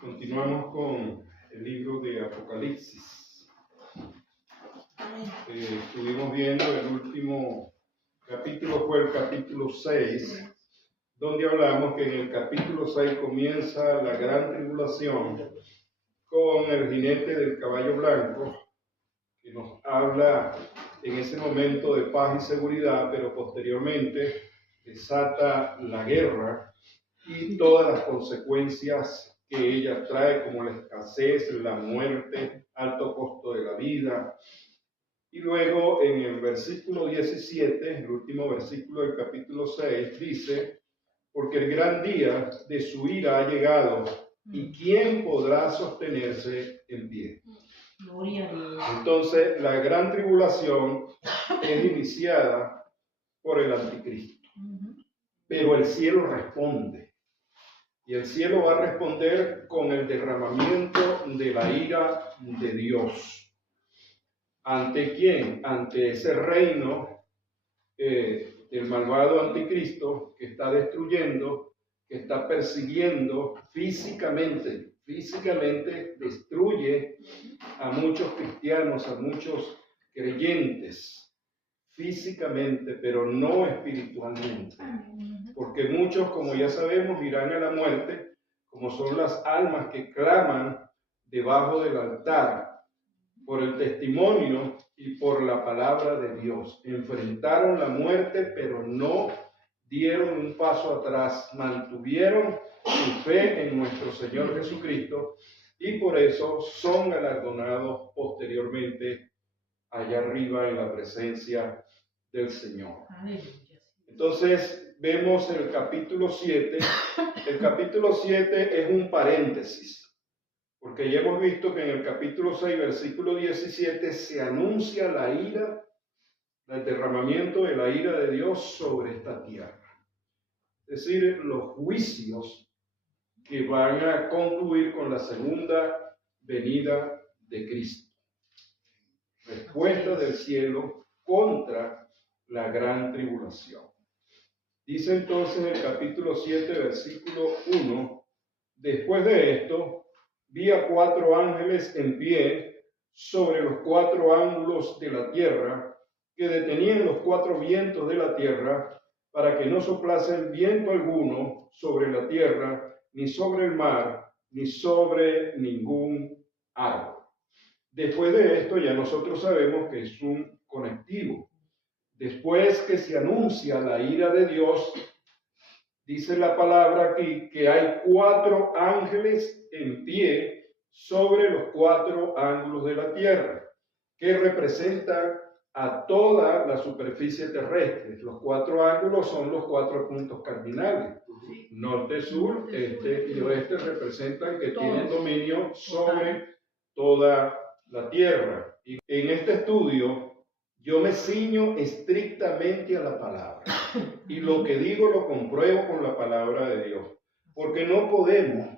Continuamos con el libro de Apocalipsis. Estuvimos viendo el último capítulo, fue el capítulo 6, donde hablamos que en el capítulo 6 comienza la gran tribulación con el jinete del caballo blanco, que nos habla en ese momento de paz y seguridad, pero posteriormente desata la guerra y todas las consecuencias que ella trae, como la escasez, la muerte, alto costo de la vida. Y luego en el versículo 17, el último versículo del capítulo 6, dice: porque el gran día de su ira ha llegado, ¿y quién podrá sostenerse en pie? Entonces, la gran tribulación es iniciada por el anticristo, pero el cielo responde. Y el cielo va a responder con el derramamiento de la ira de Dios. ¿Ante quién? Ante ese reino del malvado anticristo que está destruyendo, que está persiguiendo físicamente destruye a muchos cristianos, a muchos creyentes, físicamente, pero no espiritualmente. Porque muchos, como ya sabemos, irán a la muerte, como son las almas que claman debajo del altar por el testimonio y por la palabra de Dios. Enfrentaron la muerte, pero no dieron un paso atrás, mantuvieron su fe en nuestro Señor Jesucristo y por eso son galardonados posteriormente allá arriba en la presencia del Señor. Entonces, vemos el capítulo 7. El capítulo 7 es un paréntesis, porque ya hemos visto que en el capítulo 6, versículo 17, se anuncia la ira, el derramamiento de la ira de Dios sobre esta tierra. Es decir, los juicios que van a concluir con la segunda venida de Cristo. Respuesta del cielo contra la gran tribulación. Dice entonces el capítulo 7, versículo 1, después de esto, vi a 4 ángeles en pie sobre los 4 ángulos de la tierra, que detenían los 4 vientos de la tierra, para que no soplase viento alguno sobre la tierra, ni sobre el mar, ni sobre ningún árbol. Después de esto ya nosotros sabemos que es un conectivo. Después que se anuncia la ira de Dios, dice la palabra aquí que hay 4 ángeles en pie sobre los 4 ángulos de la tierra, que representan a toda la superficie terrestre. Los 4 ángulos son los 4 puntos cardinales. Norte, sur, este y oeste representan que tienen dominio sobre toda la tierra. Y en este estudio yo me ciño estrictamente a la palabra. Y lo que digo lo compruebo con la palabra de Dios. Porque no podemos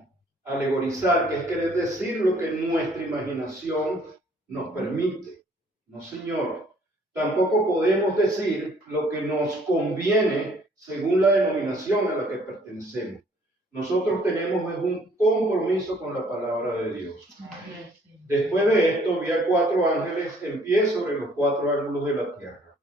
alegorizar, que es querer decir lo que nuestra imaginación nos permite. No, señor. Tampoco podemos decir lo que nos conviene según la denominación a la que pertenecemos. Nosotros tenemos un compromiso con la palabra de Dios. Después de esto vi a 4 ángeles en pie sobre los 4 ángulos de la tierra,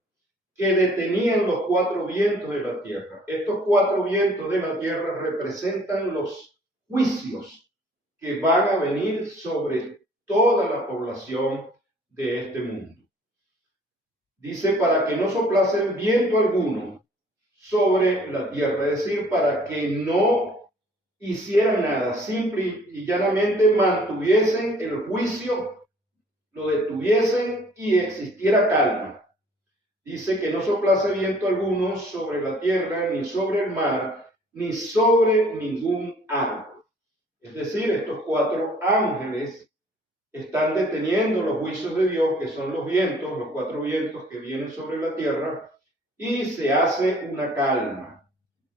que detenían los 4 vientos de la tierra. Estos 4 vientos de la tierra representan los juicios que van a venir sobre toda la población de este mundo. Dice, para que no soplase viento alguno sobre la tierra, es decir, para que no hicieran nada, simple y llanamente mantuviesen el juicio, lo detuviesen y existiera calma. Dice que no soplase viento alguno sobre la tierra, ni sobre el mar, ni sobre ningún árbol. Es decir, estos 4 ángeles están deteniendo los juicios de Dios, que son los vientos, los 4 vientos que vienen sobre la tierra, y se hace una calma.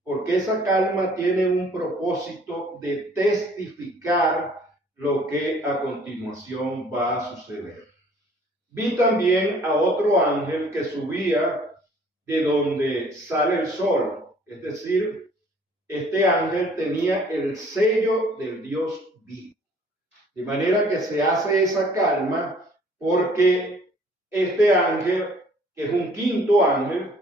Porque esa calma tiene un propósito de testificar lo que a continuación va a suceder. Vi también a otro ángel que subía de donde sale el sol, es decir, este ángel tenía el sello del Dios vivo. De manera que se hace esa calma porque este ángel, que es un quinto ángel,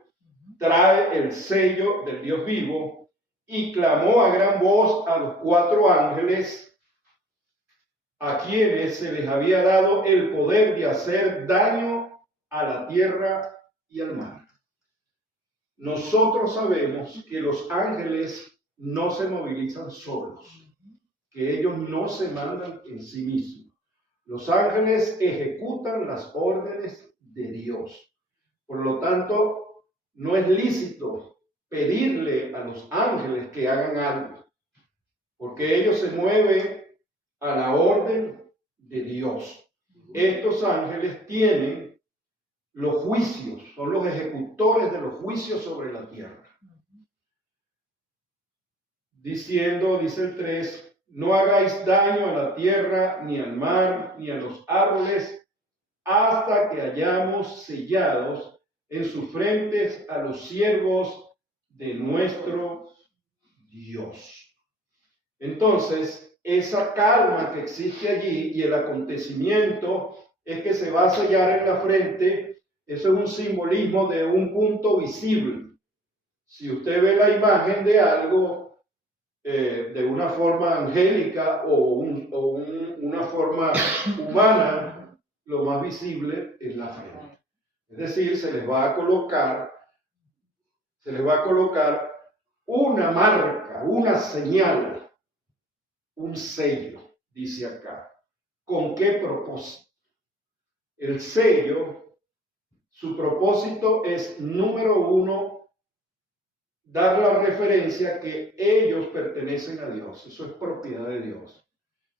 trae el sello del Dios vivo y clamó a gran voz a los 4 ángeles a quienes se les había dado el poder de hacer daño a la tierra y al mar. Nosotros sabemos que los ángeles no se movilizan solos, que ellos no se mandan en sí mismos. Los ángeles ejecutan las órdenes de Dios. Por lo tanto, no es lícito pedirle a los ángeles que hagan algo, porque ellos se mueven a la orden de Dios. Estos ángeles tienen los juicios, son los ejecutores de los juicios sobre la tierra. Diciendo, dice el 3, no hagáis daño a la tierra, ni al mar, ni a los árboles, hasta que hayamos sellados en sus frentes a los siervos de nuestro Dios. Entonces, esa calma que existe allí y el acontecimiento es que se va a sellar en la frente. Eso es un simbolismo de un punto visible. Si usted ve la imagen de algo de una forma angélica o una forma humana, lo más visible es la frente. Es decir, se les va a colocar una marca, una señal, un sello, dice acá. ¿Con qué propósito? El sello, su propósito es, número 1, dar la referencia que ellos pertenecen a Dios. Eso es propiedad de Dios.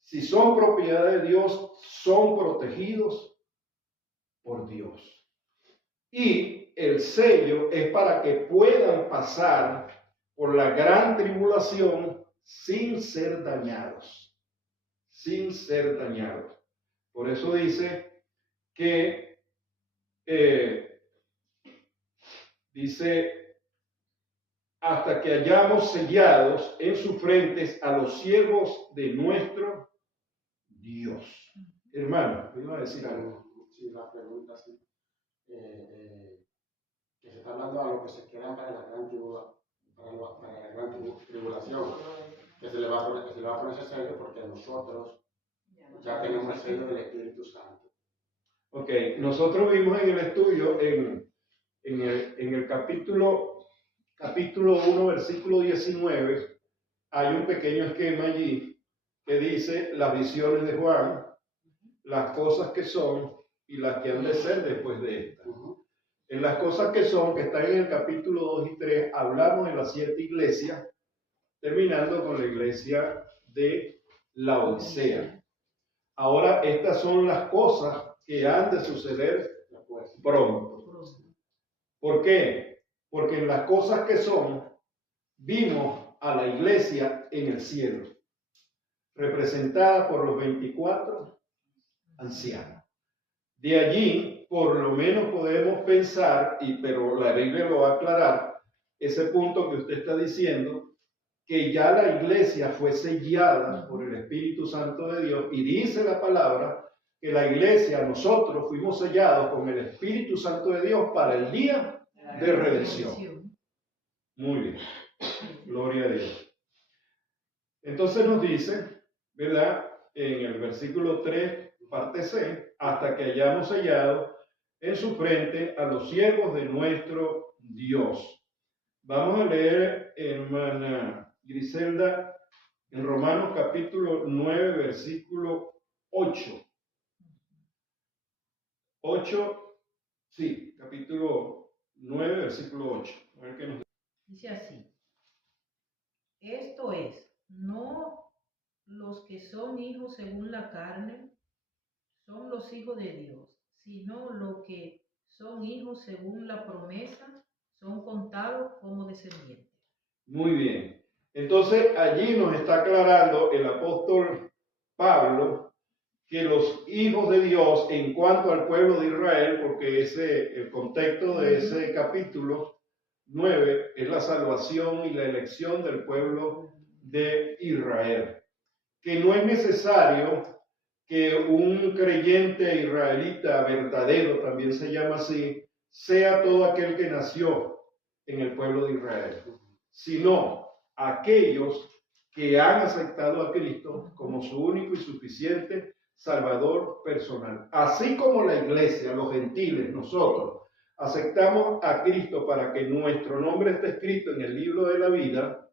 Si son propiedad de Dios, son protegidos por Dios. Y el sello es para que puedan pasar por la gran tribulación sin ser dañados. Sin ser dañados. Por eso dice que hasta que hayamos sellados en sus frentes a los siervos de nuestro Dios. Hermano, ¿me iba a decir algo? Sí, la pregunta sí. Que se está hablando a lo que se queda para la gran tribulación, que se le va a poner ese sello porque nosotros ya tenemos el sello del Espíritu Santo. Ok, nosotros vimos en el estudio, en el capítulo 1, versículo 19, hay un pequeño esquema allí que dice las visiones de Juan, las cosas que son y las que han de ser después de esta. En las cosas que son, que están en el capítulo 2 y 3, hablamos de las 7 iglesias, terminando con la iglesia de Laodicea. Ahora, estas son las cosas que han de suceder pronto. ¿Por qué? Porque en las cosas que son, vimos a la iglesia en el cielo, representada por los 24 ancianos. De allí, por lo menos podemos pensar, pero la Biblia lo va a aclarar, ese punto que usted está diciendo, que ya la iglesia fue sellada por el Espíritu Santo de Dios, y dice la palabra que la iglesia, nosotros fuimos sellados con el Espíritu Santo de Dios para el día de redención. Muy bien, gloria a Dios. Entonces nos dice, ¿verdad? En el versículo 3, parte C, hasta que hayamos sellado en su frente a los siervos de nuestro Dios. Vamos a leer, hermana Griselda, en Romanos capítulo 9, versículo 8. 8, sí, capítulo 9, versículo 8. A ver qué nos dice así. Esto es, no los que son hijos según la carne son los hijos de Dios, sino los que son hijos según la promesa son contados como descendientes. Muy bien. Entonces allí nos está aclarando el apóstol Pablo que los hijos de Dios en cuanto al pueblo de Israel, porque el contexto de ese capítulo 9 es la salvación y la elección del pueblo de Israel. Que no es necesario que un creyente israelita verdadero, también se llama así, sea todo aquel que nació en el pueblo de Israel, sino aquellos que han aceptado a Cristo como su único y suficiente Salvador personal. Así como la iglesia, los gentiles, nosotros, aceptamos a Cristo para que nuestro nombre esté escrito en el libro de la vida,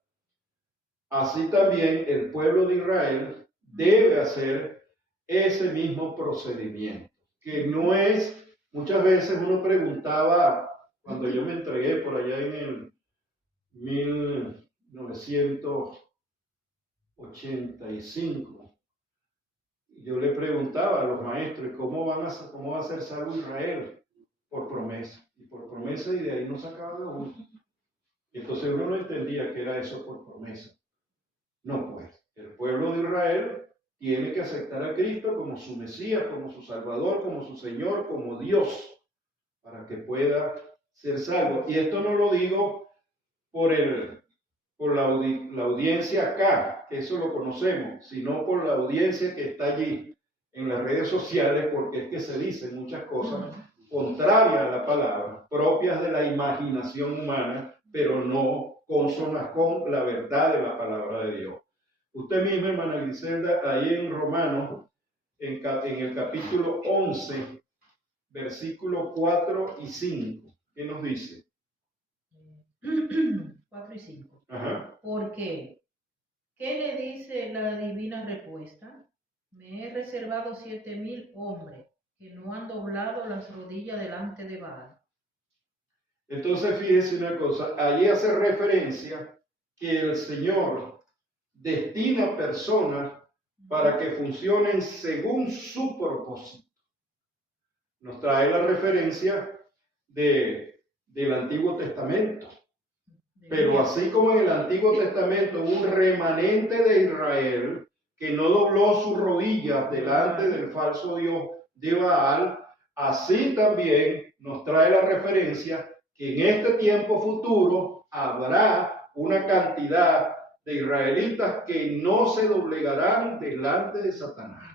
así también el pueblo de Israel debe hacer ese mismo procedimiento, que no es, muchas veces uno preguntaba, cuando yo me entregué por allá en el 1985, yo le preguntaba a los maestros, ¿cómo va a ser salvo Israel? Por promesa, y por promesa, y de ahí no sacaba de uno. Entonces uno no entendía que era eso por promesa. No, pues, el pueblo de Israel tiene que aceptar a Cristo como su Mesías, como su Salvador, como su Señor, como Dios, para que pueda ser salvo. Y esto no lo digo por la audiencia acá, que eso lo conocemos, sino por la audiencia que está allí en las redes sociales, porque es que se dicen muchas cosas contrarias a la palabra, propias de la imaginación humana, pero no consonas con la verdad de la palabra de Dios. Usted misma, hermana Griselda, ahí en Romanos, en el capítulo 11, versículos 4 y 5, ¿qué nos dice? 4 y 5. Ajá. Porque, ¿qué le dice la divina respuesta? Me he reservado 7,000 hombres que no han doblado las rodillas delante de Baal. Entonces, fíjense una cosa, allí hace referencia que el Señor destina personas para que funcionen según su propósito. Nos trae la referencia del Antiguo Testamento. Pero así como en el Antiguo Testamento hubo un remanente de Israel que no dobló sus rodillas delante del falso dios de Baal, así también nos trae la referencia que en este tiempo futuro habrá una cantidad de israelitas que no se doblegarán delante de Satanás.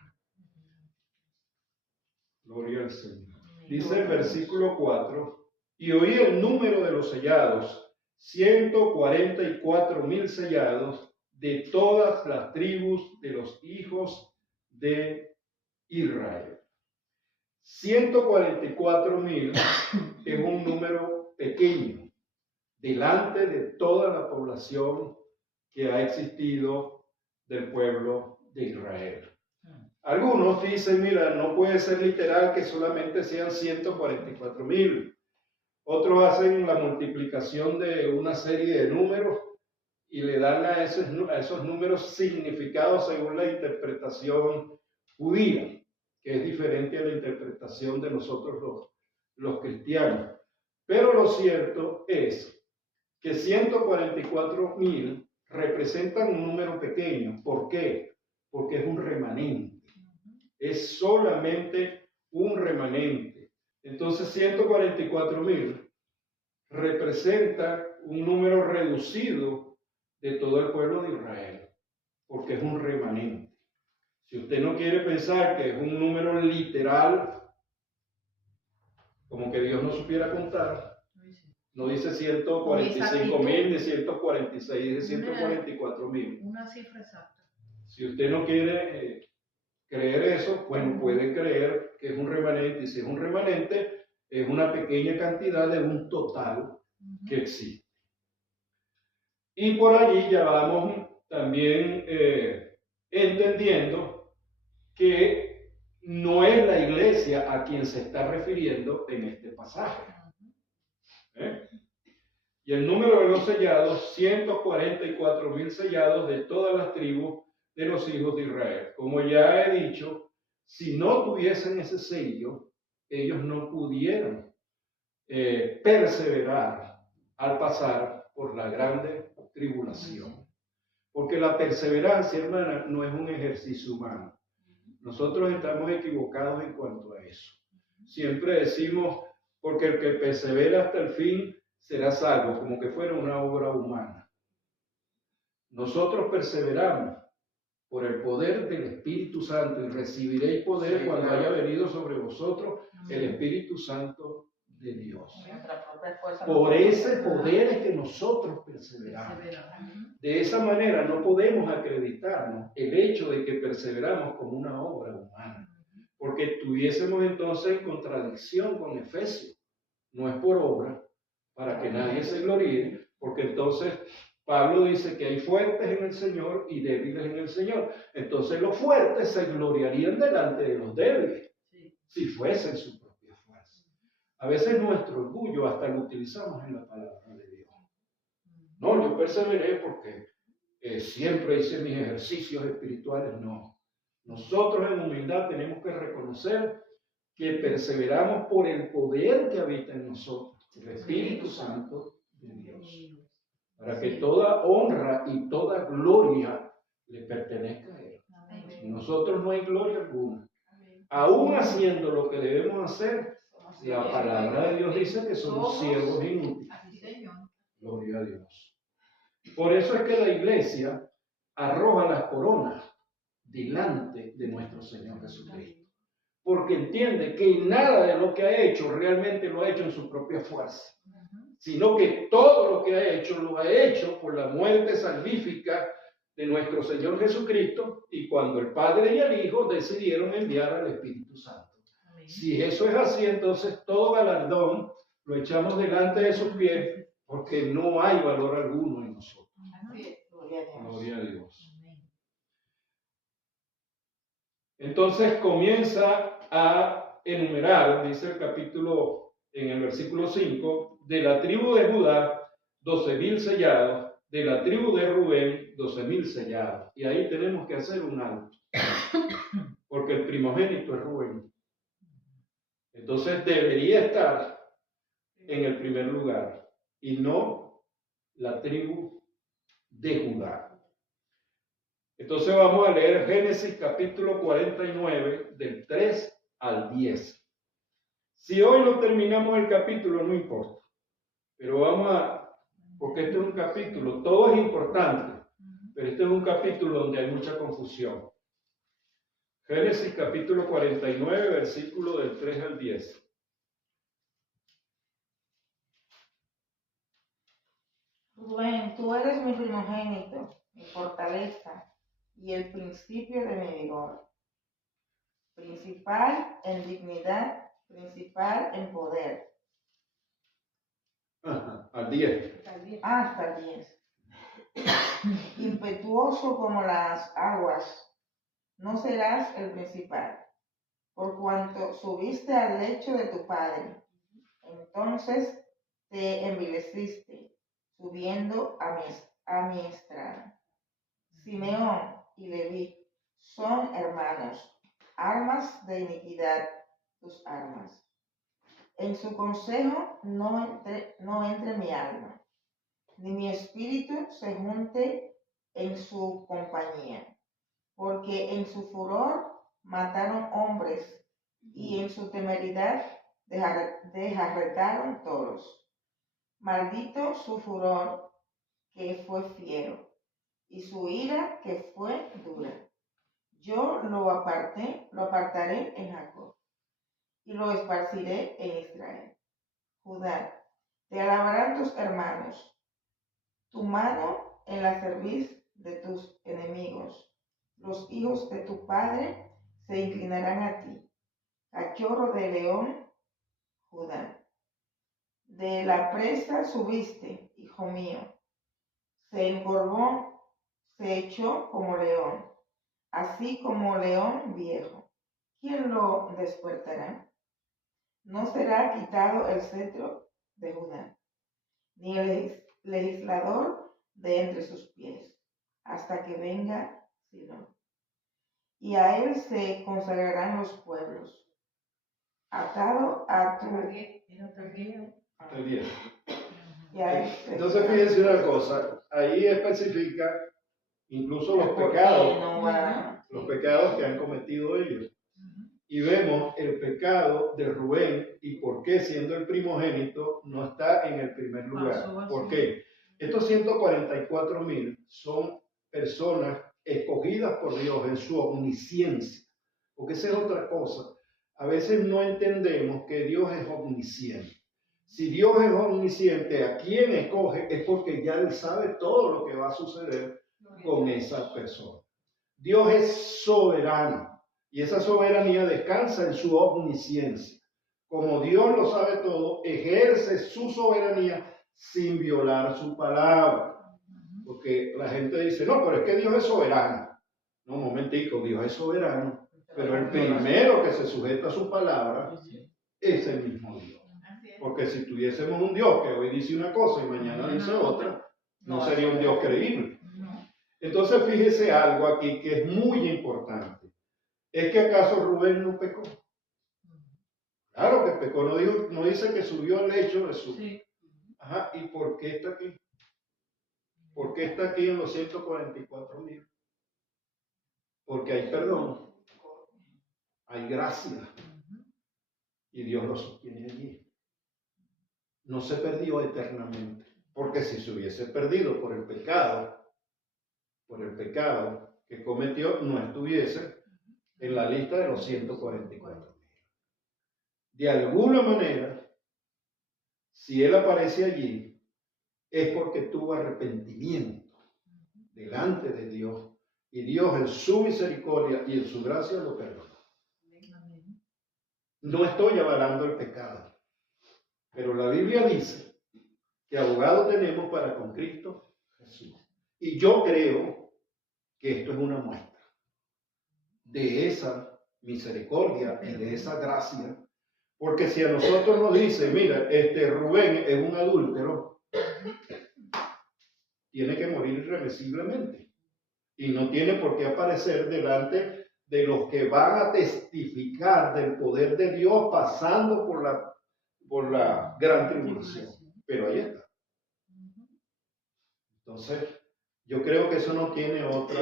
Gloria al Señor. Dice el versículo 4, y oí el número de los sellados, 144,000 sellados de todas las tribus de los hijos de Israel. 144,000 es un número pequeño delante de toda la población que ha existido del pueblo de Israel. Algunos dicen, mira, no puede ser literal que solamente sean 144,000. Otros hacen la multiplicación de una serie de números y le dan a esos números significados según la interpretación judía, que es diferente a la interpretación de nosotros los cristianos. Pero lo cierto es que 144,000 representan un número pequeño. ¿Por qué? Porque es un remanente. Es solamente un remanente. Entonces 144,000 representa un número reducido de todo el pueblo de Israel, porque es un remanente. Si usted no quiere pensar que es un número literal, como que Dios no supiera contar, no dice 145,000 ni 146, dice 144,000. Una cifra exacta. Si usted no quiere creer eso, bueno, puede creer que es un remanente, y si es un remanente, es una pequeña cantidad de un total que existe. Y por allí ya vamos también entendiendo que no es la iglesia a quien se está refiriendo en este pasaje. Y el número de los sellados, 144,000 sellados de todas las tribus de los hijos de Israel. Como ya he dicho, si no tuviesen ese sello, ellos no pudieran perseverar al pasar por la grande tribulación. Porque la perseverancia, hermana, no es un ejercicio humano. Nosotros estamos equivocados en cuanto a eso. Siempre decimos, porque el que persevera hasta el fin será salvo, como que fuera una obra humana. Nosotros perseveramos por el poder del Espíritu Santo y recibiréis poder cuando haya venido sobre vosotros el Espíritu Santo de Dios. Por ese poder es que nosotros perseveramos. De esa manera no podemos acreditarnos el hecho de que perseveramos como una obra humana, porque estuviésemos entonces en contradicción con Efesios. No es por obra, para que nadie se gloríe, porque entonces Pablo dice que hay fuertes en el Señor y débiles en el Señor. Entonces los fuertes se gloriarían delante de los débiles, si fuesen su propia fuerza. A veces nuestro orgullo hasta lo utilizamos en la palabra de Dios. No, yo perseveré porque siempre hice mis ejercicios espirituales. No. Nosotros en humildad tenemos que reconocer que perseveramos por el poder que habita en nosotros, el Espíritu Santo de Dios, para que toda honra y toda gloria le pertenezca a Él. En nosotros no hay gloria alguna. Aún haciendo lo que debemos hacer, la palabra de Dios dice que somos siervos inútiles. Gloria a Dios. Por eso es que la iglesia arroja las coronas delante de nuestro Señor Jesucristo, porque entiende que nada de lo que ha hecho realmente lo ha hecho en su propia fuerza, sino que todo lo que ha hecho lo ha hecho por la muerte salvífica de nuestro Señor Jesucristo, y cuando el Padre y el Hijo decidieron enviar al Espíritu Santo. Si eso es así, entonces todo galardón lo echamos delante de sus pies, porque no hay valor alguno en nosotros. Gloria a Dios. Entonces comienza a enumerar, dice el capítulo, en el versículo 5, de la tribu de Judá, 12,000 sellados, de la tribu de Rubén, 12,000 sellados. Y ahí tenemos que hacer un alto, porque el primogénito es Rubén. Entonces debería estar en el primer lugar, y no la tribu de Judá. Entonces vamos a leer Génesis capítulo 49, del 3 al 10. Si hoy no terminamos el capítulo, no importa, pero porque este es un capítulo, todo es importante, pero este es un capítulo donde hay mucha confusión. Génesis capítulo 49, versículo del 3 al 10. Rubén, tú eres mi primogénito, mi fortaleza y el principio de mi vigor, principal en dignidad, principal en poder. Al 10. Hasta el 10. Impetuoso como las aguas, no serás el principal, por cuanto subiste al lecho de tu padre. Entonces te envileciste, subiendo a mi estrada. Simeón y Leví son hermanos, armas de iniquidad tus armas. En su consejo no entre mi alma, ni mi espíritu se junte en su compañía, porque en su furor mataron hombres, y en su temeridad desarretaron toros. Maldito su furor, que fue fiero, y su ira, que fue dura. Yo lo apartaré en Jacob, y lo esparciré en Israel. Judá, te alabarán tus hermanos, tu mano en la cerviz de tus enemigos. Los hijos de tu padre se inclinarán a ti. Cachorro de león, Judá. De la presa subiste, hijo mío. Se encorvó, se echó como león, así como león viejo. ¿Quién lo despertará? No será quitado el cetro de Judá, ni el legislador de entre sus pies, hasta que venga Silo. Y a él se consagrarán los pueblos. Atado a tu... Entonces fíjense una cosa, ahí especifica incluso los pecados que han cometido ellos. y vemos el pecado de Rubén y por qué, siendo el primogénito, no está en el primer lugar. ¿Por qué? Estos 144,000 son personas escogidas por Dios en su omnisciencia, porque esa es otra cosa. A veces no entendemos que Dios es omnisciente. Si Dios es omnisciente, a quien escoge es porque ya Él sabe todo lo que va a suceder con esa persona. Dios es soberano y esa soberanía descansa en su omnisciencia. Como Dios lo sabe todo, ejerce su soberanía sin violar su palabra. Porque la gente dice, no, pero es que Dios es soberano. No, un momentico, Dios es soberano, pero el primero que se sujeta a su palabra es el mismo Dios. Porque si tuviésemos un Dios que hoy dice una cosa y mañana dice otra, no sería un Dios creíble. Entonces fíjese algo aquí que es muy importante. ¿Es que acaso Rubén no pecó? Claro que pecó, no dice que subió al lecho de su... Ajá, ¿y por qué está aquí? ¿Por qué está aquí en los 144,000? Porque hay perdón, hay gracia, y Dios lo sostiene allí. No se perdió eternamente, porque si se hubiese perdido por el pecado que cometió, no estuviese en la lista de los 144,000. De alguna manera, si él aparece allí, es porque tuvo arrepentimiento delante de Dios, y Dios en su misericordia y en su gracia lo perdonó. No estoy avalando el pecado, pero la Biblia dice que abogado tenemos para con Cristo Jesús. Y yo creo que esto es una muestra de esa misericordia y de esa gracia, porque si a nosotros nos dice, mira, Rubén es un adúltero, tiene que morir irremisiblemente y no tiene por qué aparecer delante de los que van a testificar del poder de Dios pasando por la gran tribulación. Pero ahí está. Entonces, yo creo que eso no tiene otra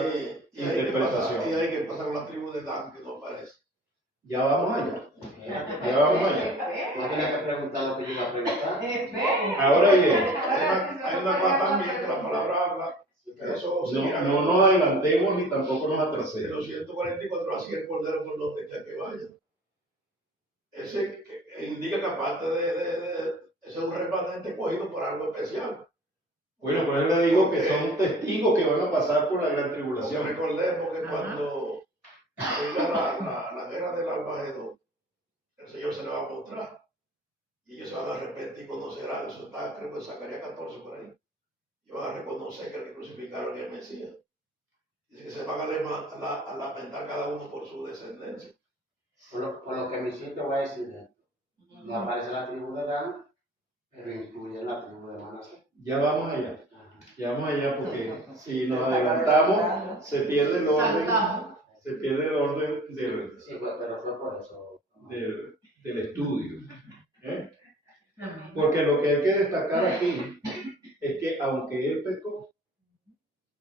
interpretación. Y hay que pasar con la tribu de Dan, que no aparece. Ya vamos allá. Ya vamos allá. No tienes que preguntar lo que yo iba a preguntar. Ahora bien, Hay una cosa también que la palabra habla. Eso no nos adelantemos ni tampoco nos de atrasemos. los 144, así el cordero por donde quiera que vaya. Ese que indica que aparte ese es un remanente escogido por algo especial. Bueno, por eso le digo que son testigos que van a pasar por la gran Porque tribulación. recordemos que cuando venga la guerra del Armagedón, el Señor se le va a mostrar y ellos se van a arrepentir y conocerán. Eso está, creo que en Zacarías 14 por ahí. Y van a reconocer que el que crucificaron es el Mesías. Dice que se van a lamentar cada uno por su descendencia. Por lo que me hiciste voy a decir esto. No aparece la tribu de Dan, pero incluye la tribu de Manasés. Ya vamos allá. Ya vamos allá porque si nos adelantamos se pierde el orden. Se pierde el orden Sí, pero fue por eso. del estudio. Porque lo que hay que destacar aquí es que aunque él pecó,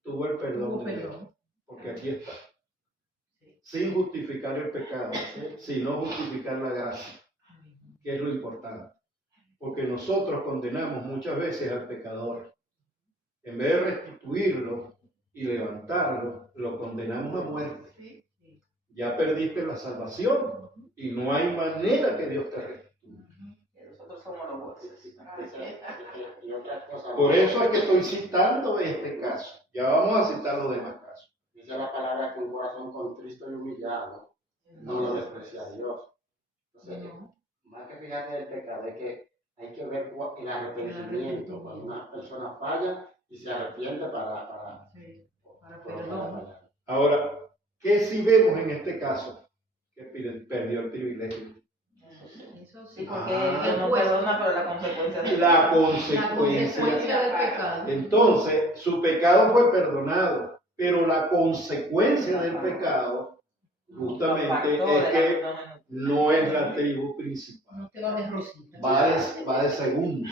tuvo el perdón de Dios. Porque aquí está. Sin justificar el pecado, sino justificar la gracia, que es lo importante. Porque nosotros condenamos muchas veces al pecador. En vez de restituirlo y levantarlo, lo condenamos a muerte. Ya perdiste la salvación y no hay manera que Dios te restituya. Nosotros somos los jueces. Y otra cosa. Por eso es que estoy citando este caso. Ya vamos a citar los demás casos. Dice la palabra que un corazón contristo y humillado no lo desprecia a Dios. Entonces, más que fijarte del pecado, es que hay que ver el arrepentimiento. Cuando una persona falla y se arrepiente para perdón. Ahora, ¿qué si vemos en este caso? Que perdió el privilegio. Eso Sí, sí. porque él no perdona, pero la consecuencia de La La consecuencia. consecuencia del pecado. Entonces, su pecado fue perdonado, pero la consecuencia del pecado justamente es que no es la tribu principal. No te va de rosita. Va de segundo.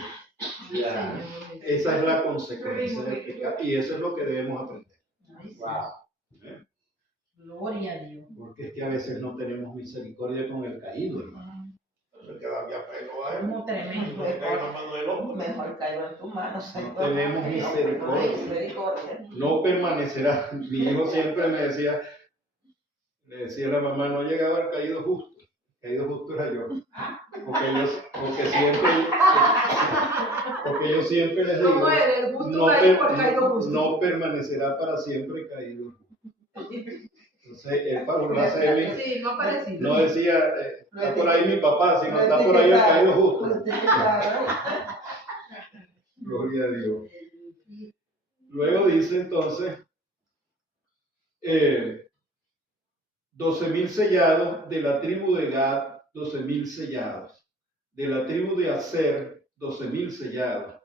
Ya. Esa es la consecuencia del pecado y eso es lo que debemos aprender. Wow. Gloria a Dios. Porque es que a veces no tenemos misericordia con el caído, hermano. Entonces queda mi apego a él. Como tremendo. Me cae la mano del hombre. Mejor caigo en tu mano, Señor. tenemos misericordia. No permanecerá. Mi hijo siempre me decía, le decía a la mamá, no llegaba el caído justo. El caído justo era yo. Porque yo siempre les digo, ¿Cómo es? El justo caído por caído justo. no permanecerá para siempre caído. Entonces, el Pablo Laceli Sí, no parecido. no decía, está por ahí mi papá, sino está por ahí el caído justo. Gloria a Dios. Luego dice entonces, 12.000 sellados de la tribu de Gad, 12.000 sellados. De la tribu de Aser, 12.000 sellados.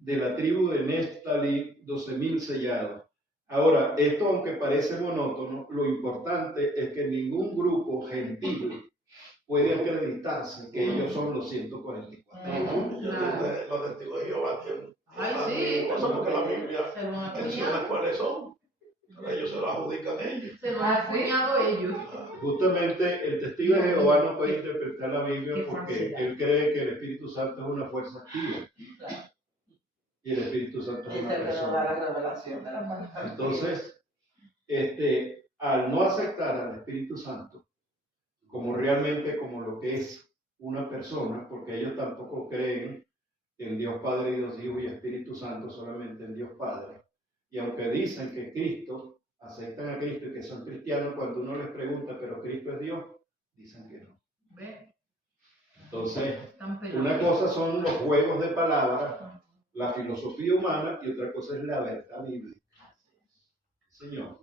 De la tribu de Neftalí, 12.000 sellados. Ahora, esto aunque parece monótono, lo importante es que ningún grupo gentil puede acreditarse que ellos son los 144. Los testigos de Jehová tienen Ay, sí. cosas porque la Biblia Se lo han menciona acuñado. cuáles son. Pero ellos se lo adjudican ellos. Se lo han acuñado ellos. Justamente el testigo de Jehová no puede interpretar la Biblia Qué porque falsedad. él cree que el Espíritu Santo es una fuerza activa. Y el Espíritu Santo es Es una el que nos da persona. la revelación de la palabra. Entonces, al no aceptar al Espíritu Santo como realmente como lo que es una persona, porque ellos tampoco creen en Dios Padre, Dios Hijo y Espíritu Santo, solamente en Dios Padre. Y aunque dicen que Cristo, aceptan a Cristo y que son cristianos, cuando uno les pregunta, ¿pero Cristo es Dios? Dicen que no. ¿Ve? Entonces, Están pelados. una cosa son los juegos de palabras, la filosofía humana, y otra cosa es la verdad bíblica. Señor.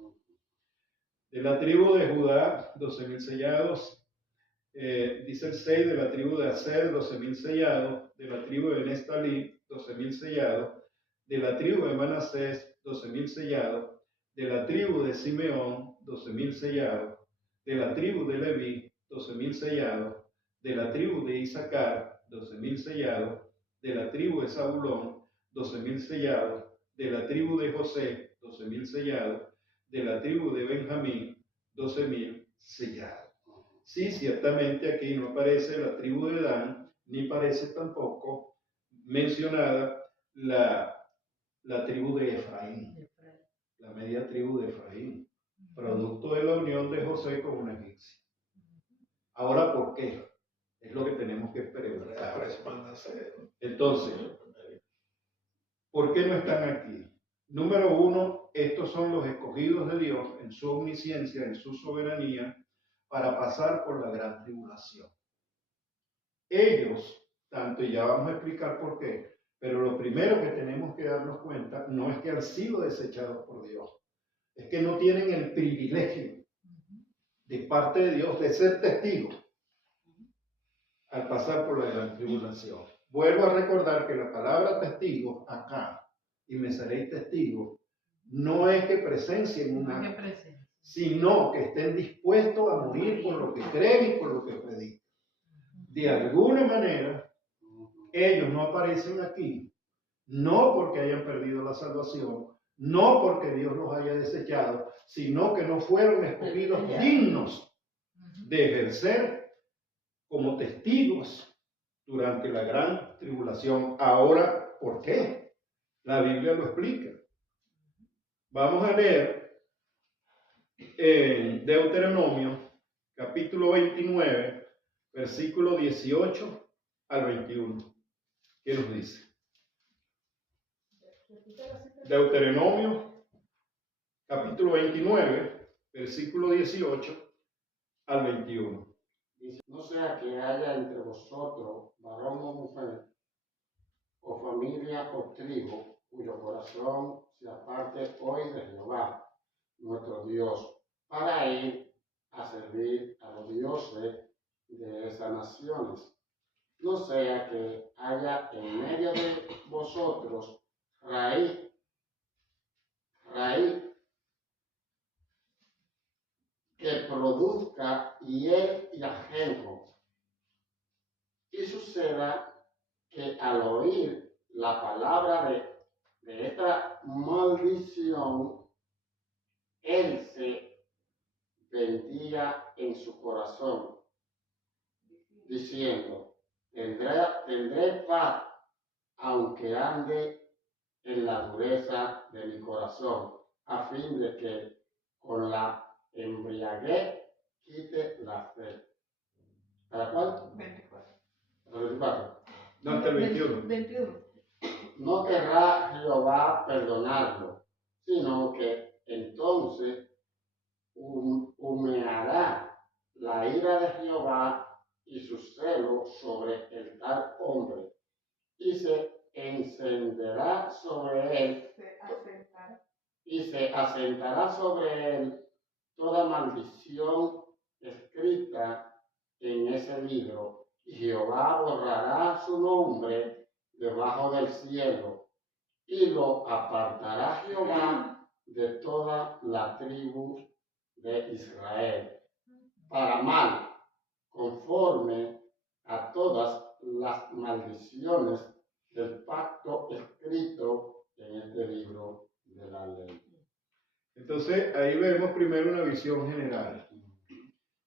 De la tribu de Judá, 12.000 sellados. Dice el 6, de la tribu de Aser, 12.000 sellados. De la tribu de Neftalí, 12.000 sellados. De la tribu de Manasés, 12.000 sellados. De la tribu de Simeón, 12.000 sellados. De la tribu de Leví, 12.000 sellados. De la tribu de Isaacar, 12.000 sellados. De la tribu de Zabulón, 12.000 sellados. De la tribu de José, 12.000 sellados. De la tribu de Benjamín, 12.000 sellados. Sí, ciertamente aquí no aparece la tribu de Dan, ni parece tampoco mencionada la tribu de Efraín, la media tribu de Efraín, producto de la unión de José con una egipcia. Ahora, ¿por qué? Es lo que tenemos que preguntar. Entonces, ¿por qué no están aquí? Número uno, estos son los escogidos de Dios en su omnisciencia, en su soberanía, para pasar por la gran tribulación. Ellos, tanto, y ya vamos a explicar por qué, pero lo primero que tenemos que darnos cuenta no es que han sido desechados por Dios, es que no tienen el privilegio de parte de Dios de ser testigos al pasar por la gran tribulación. Vuelvo a recordar que la palabra testigo acá, y me seréis testigos, no es que presencien un acto, sino que estén dispuestos a morir por lo que creen y por lo que predican. De alguna manera, ellos no aparecen aquí, no porque hayan perdido la salvación, no porque Dios los haya desechado, sino que no fueron escogidos dignos de ejercer como testigos durante la gran tribulación. Ahora, ¿por qué? La Biblia lo explica. Vamos a leer en Deuteronomio, capítulo 29, versículo 18 al 21. ¿Qué nos dice? Deuteronomio, capítulo 29, versículo 18 al 21. Dice, no sea que haya entre vosotros varón o mujer, o familia o tribu, cuyo corazón se aparte hoy de Jehová, nuestro Dios, para ir a servir a los dioses de esas naciones. No sea que haya en medio de vosotros raíz que produzca hiel y ajenjo, y suceda que al oír la palabra de esta maldición, él se decía en su corazón, diciendo, tendré paz, aunque ande en la dureza de mi corazón, a fin de que con la embriaguez quite la fe. ¿Para cuál? 24. ¿Para 24? No, hasta el 21. 21. No querrá Jehová perdonarlo, sino que entonces humeará la ira de Jehová y su celo sobre el tal hombre, y se encenderá sobre él, y se asentará sobre él toda maldición escrita en ese libro, y Jehová borrará su nombre debajo del cielo, y lo apartará Jehová de toda la tribu de Israel, para mal, conforme a todas las maldiciones del pacto escrito en este libro de la ley. Entonces, ahí vemos primero una visión general.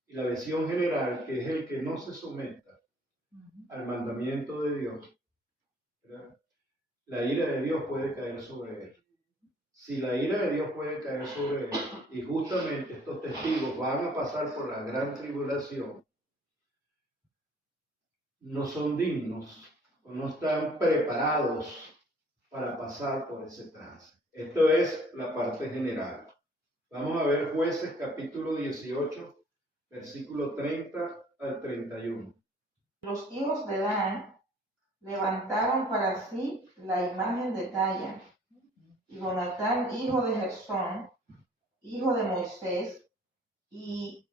Y la visión general, que es el que no se someta al mandamiento de Dios, ¿verdad? La ira de Dios puede caer sobre él. Si la ira de Dios puede caer sobre él, y justamente estos testigos van a pasar por la gran tribulación, no son dignos o no están preparados para pasar por ese trance. Esto es la parte general. Vamos a ver Jueces capítulo 18, versículo 30 al 31. Los hijos de Dan levantaron para sí la imagen de talla, y Jonatán, hijo de Gersón, hijo de Moisés, y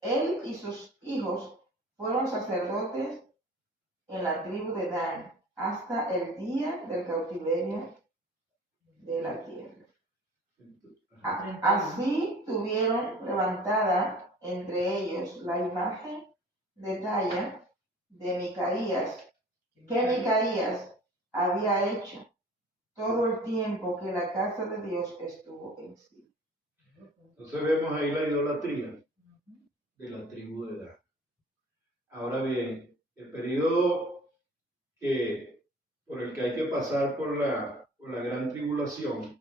él y sus hijos fueron sacerdotes en la tribu de Dan hasta el día del cautiverio de la tierra. Así tuvieron levantada entre ellos la imagen de talla de Micaías, que Micaías había hecho todo el tiempo que la casa de Dios estuvo en sí. Entonces vemos ahí la idolatría de la tribu de Dan. Ahora bien, el periodo por el que hay que pasar por la gran tribulación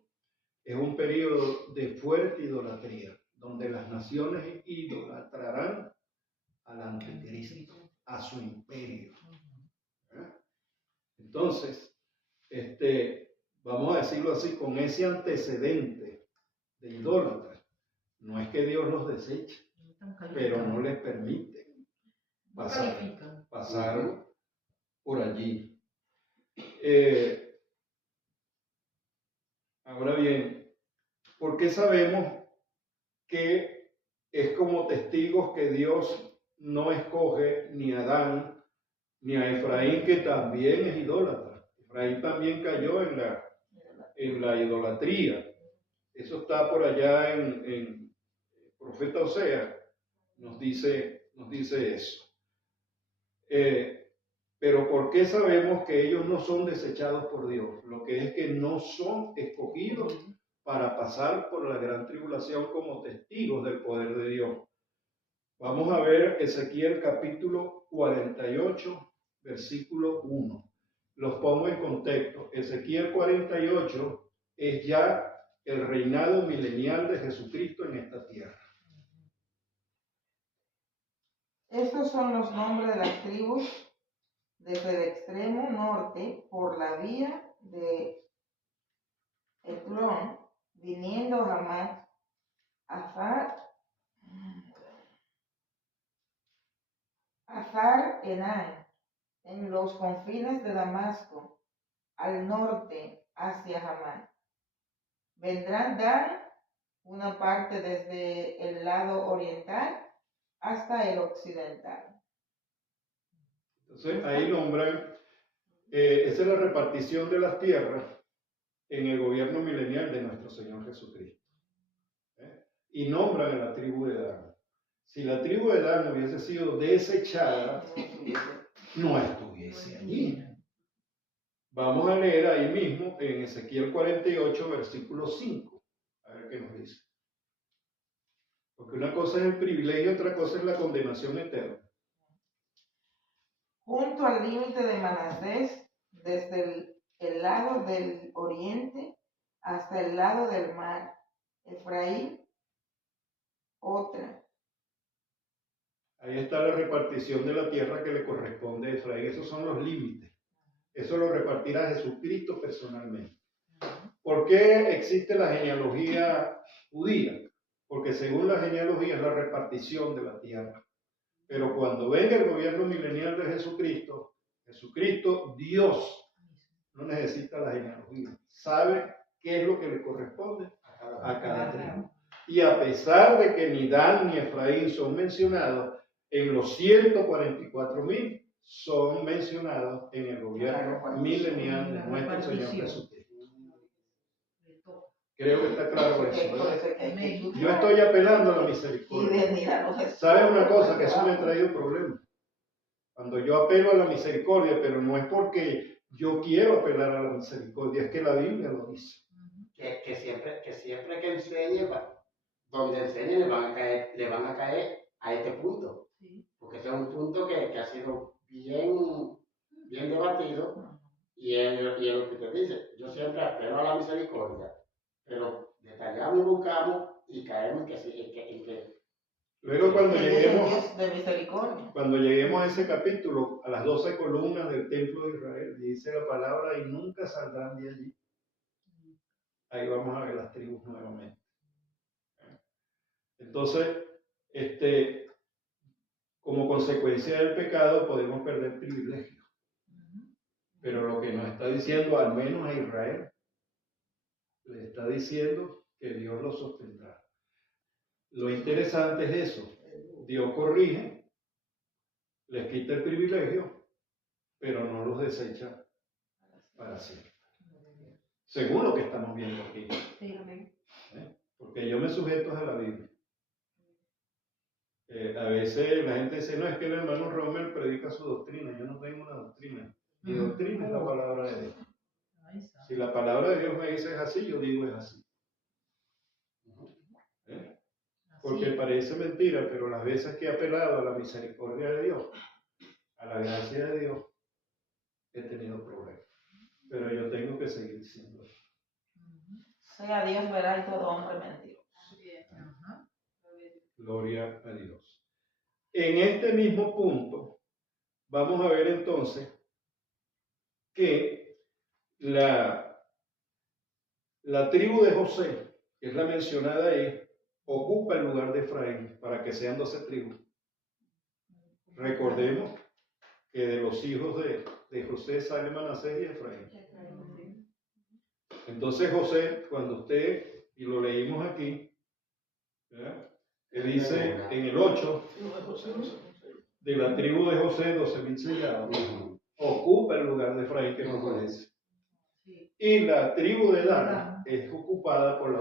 es un periodo de fuerte idolatría, donde las naciones idolatrarán al anticristo, a su imperio. ¿Eh? Entonces, vamos a decirlo así, con ese antecedente de idólatras, no es que Dios los deseche, pero no les permite pasar por allí. Ahora bien, ¿por qué sabemos que es como testigos que Dios no escoge ni a Adán ni a Efraín, que también es idólatra? Efraín también cayó en la idolatría. Eso está por allá en Profeta Oseas, nos dice eso. Pero ¿por qué sabemos que ellos no son desechados por Dios? Lo que es que no son escogidos para pasar por la gran tribulación como testigos del poder de Dios. Vamos a ver Ezequiel capítulo 48, versículo 1. Los pongo en contexto. Ezequiel 48 es ya el reinado milenial de Jesucristo en esta tierra. Estos son los nombres de las tribus desde el extremo norte por la vía de Eglón, viniendo a Azar Enán, en los confines de Damasco, al norte hacia Hamán. Vendrán Dan, una parte desde el lado oriental hasta el occidental. Entonces ahí nombran, esa es la repartición de las tierras en el gobierno milenial de nuestro Señor Jesucristo. Y nombran a la tribu de Dan. Si la tribu de Dan hubiese sido desechada, no estuviese allí. Vamos a leer ahí mismo en Ezequiel 48, versículo 5. A ver qué nos dice. Porque una cosa es el privilegio, otra cosa es la condenación eterna. Junto al límite de Manasés, desde el lado del oriente hasta el lado del mar, Efraín, otra. Ahí está la repartición de la tierra que le corresponde a Efraín. Esos son los límites. Eso lo repartirá Jesucristo personalmente. ¿Por qué existe la genealogía judía? Porque según la genealogía es la repartición de la tierra. Pero cuando venga el gobierno milenial de Jesucristo, Jesucristo, Dios, no necesita la genealogía. Sabe qué es lo que le corresponde a cada tribu. Y a pesar de que ni Dan ni Efraín son mencionados, en los 144,000 son mencionados en el gobierno milenial de nuestro Señor Jesucristo. Creo que está claro eso, ¿verdad? Yo estoy apelando a la misericordia. ¿Sabes una cosa? Que eso me ha traído problemas. Cuando yo apelo a la misericordia, pero no es porque yo quiero apelar a la misericordia, es que la Biblia lo dice. Que siempre que enseñe, donde enseñe le van a caer a este punto. Porque ese es un punto que ha sido bien debatido y es lo que te dice. Yo siempre apelo a la misericordia, pero detallamos y buscamos y caemos en que Luego de cuando lleguemos a ese capítulo, a las 12 columnas del templo de Israel, dice la palabra y nunca saldrán de allí. Ahí vamos a ver las tribus nuevamente. Entonces, como consecuencia del pecado podemos perder privilegios. Pero lo que nos está diciendo, al menos a Israel, le está diciendo que Dios lo sostendrá. Lo interesante es eso. Dios corrige, les quita el privilegio, pero no los desecha para siempre. Según lo que estamos viendo aquí. Porque yo me sujeto a la Biblia. A veces la gente dice, no, es que el hermano Rommel predica su doctrina. Yo no tengo una doctrina. Mi doctrina es la palabra de Dios. Si la palabra de Dios me dice es así, yo digo es así. Porque parece mentira, pero las veces que he apelado a la misericordia de Dios, a la gracia de Dios, he tenido problemas. Pero yo tengo que seguir diciendo eso. Sea Dios verá y todo hombre mentiroso. Gloria a Dios. En este mismo punto, vamos a ver entonces que la tribu de José, que es la mencionada ahí, ocupa el lugar de Efraín para que sean 12 tribus. Recordemos que de los hijos de José sale Manasés y Efraín. Entonces José, cuando usted, y lo leímos aquí, ¿verdad? Que dice en el 8, de la tribu de José, 12,000 sellados, ocupa el lugar de Efraín que nos parece. Y la tribu de Dan es ocupada por la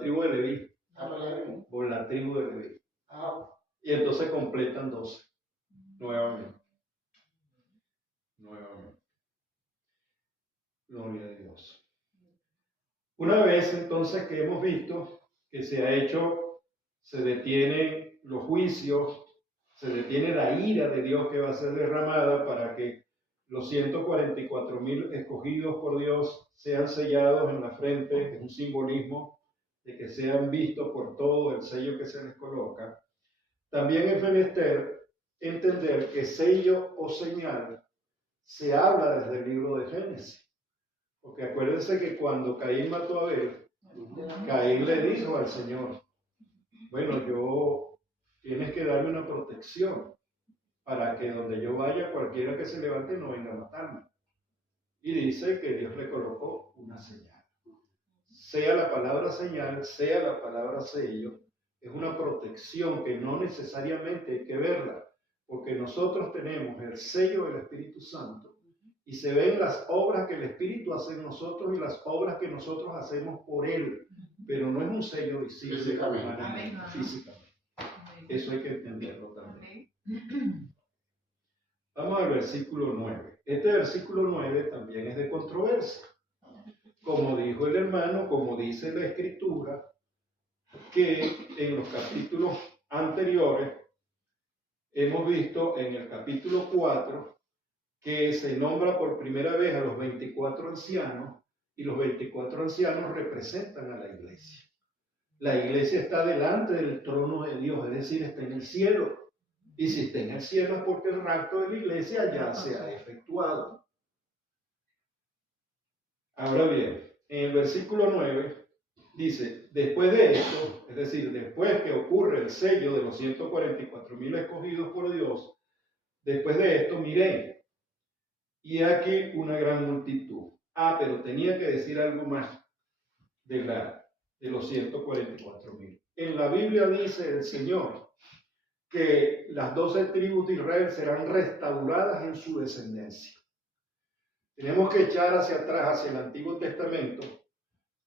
tribu de Leví. Por la tribu de Leví. Y entonces completan 12. Nuevamente. Gloria a Dios. Una vez entonces que hemos visto que se detienen los juicios, se detiene la ira de Dios que va a ser derramada para que los 144,000 escogidos por Dios sean sellados en la frente, es un simbolismo de que sean vistos por todo el sello que se les coloca. También es menester entender que sello o señal se habla desde el libro de Génesis. Porque acuérdense que cuando Caín mató a Abel, Caín le dijo al Señor, bueno, tienes que darme una protección para que donde yo vaya, cualquiera que se levante no venga a matarme. Y dice que Dios le colocó una señal. Sea la palabra señal, sea la palabra sello, es una protección que no necesariamente hay que verla, porque nosotros tenemos el sello del Espíritu Santo y se ven las obras que el Espíritu hace en nosotros y las obras que nosotros hacemos por Él, pero no es un sello visible físicamente. Eso hay que entenderlo también. Vamos al versículo 9. Este versículo 9 también es de controversia. Como dijo el hermano, como dice la Escritura, que en los capítulos anteriores hemos visto en el capítulo 4 que se nombra por primera vez a los 24 ancianos y los 24 ancianos representan a la iglesia. La iglesia está delante del trono de Dios, es decir, está en el cielo. Y si está en el cielo es porque el rapto de la iglesia ya se ha efectuado. Ahora bien, en el versículo 9 dice, después de esto, es decir, después que ocurre el sello de los 144,000 escogidos por Dios, después de esto miré, y aquí una gran multitud. Pero tenía que decir algo más de los 144,000. En la Biblia dice el Señor que las 12 tribus de Israel serán restauradas en su descendencia. Tenemos que echar hacia atrás, hacia el Antiguo Testamento,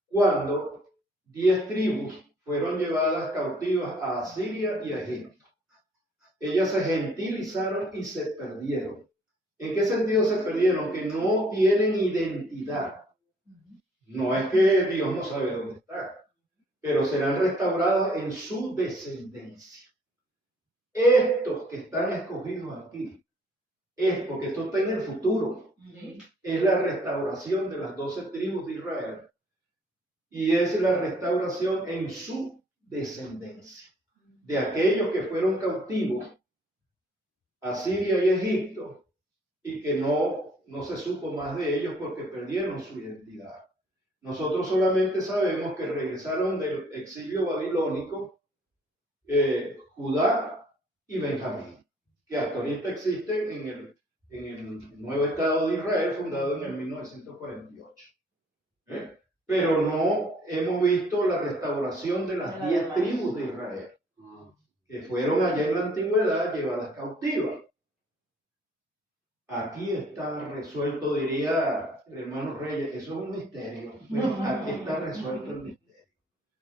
cuando 10 tribus fueron llevadas cautivas a Asiria y a Egipto. Ellas se gentilizaron y se perdieron. ¿En qué sentido se perdieron? Que no tienen identidad. No es que Dios no sabe dónde está, pero serán restaurados en su descendencia. Estos que están escogidos aquí, es porque esto está en el futuro. Es la restauración de las 12 tribus de Israel. Y es la restauración en su descendencia. De aquellos que fueron cautivos a Siria y Egipto y que no se supo más de ellos porque perdieron su identidad. Nosotros solamente sabemos que regresaron del exilio babilónico Judá y Benjamín, que hasta ahorita existen en el nuevo Estado de Israel, fundado en el 1948. Pero no hemos visto la restauración de las 10 tribus de Israel, que fueron allá en la antigüedad llevadas cautivas. Aquí está resuelto, diría el hermano Reyes, eso es un misterio. Bueno, aquí está resuelto el misterio.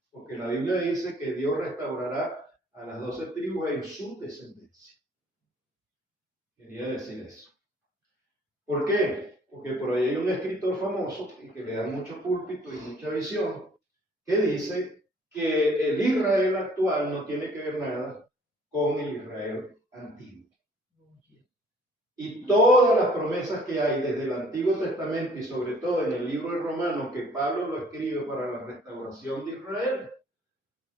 Porque la Biblia dice que Dios restaurará a las 12 tribus en su descendencia. Quería decir eso. ¿Por qué? Porque por ahí hay un escritor famoso y que le da mucho púlpito y mucha visión, que dice que el Israel actual no tiene que ver nada con el Israel antiguo. Y todas las promesas que hay desde el Antiguo Testamento y sobre todo en el libro de Romanos, que Pablo lo escribe para la restauración de Israel,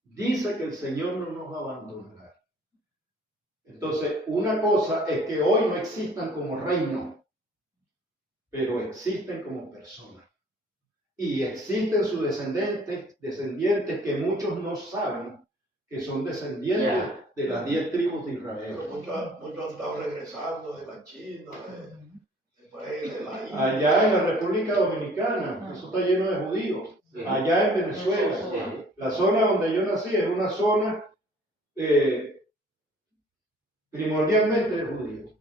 dice que el Señor no nos abandonará. Entonces, una cosa es que hoy no existan como reino, pero existen como personas. Y existen sus descendientes que muchos no saben que son descendientes de las 10 tribus de Israel. Muchos han estado regresando de la China, de la India. Allá en la República Dominicana, eso está lleno de judíos. Sí. Allá en Venezuela, sí. La zona donde yo nací es una zona primordialmente de judíos.